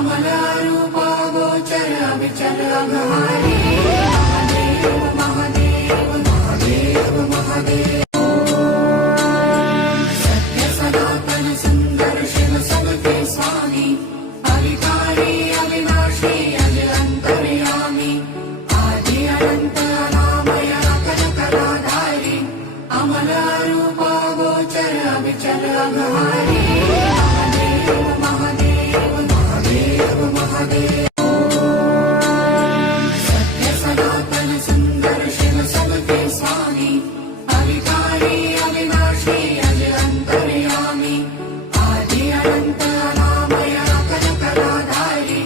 अमल रूप गोचर अविचल अघहारी महादेव महादेव महादेव महादेव सत्य सनातन सुंदर शिव सबके स्वामी अविकारी अविनाशी अज अंतर्यामी आदि अनंत अनामय अकल कलाधारी अमल रूप गोचर अविचल अघहारी महादेव महादेव महादेव महादेव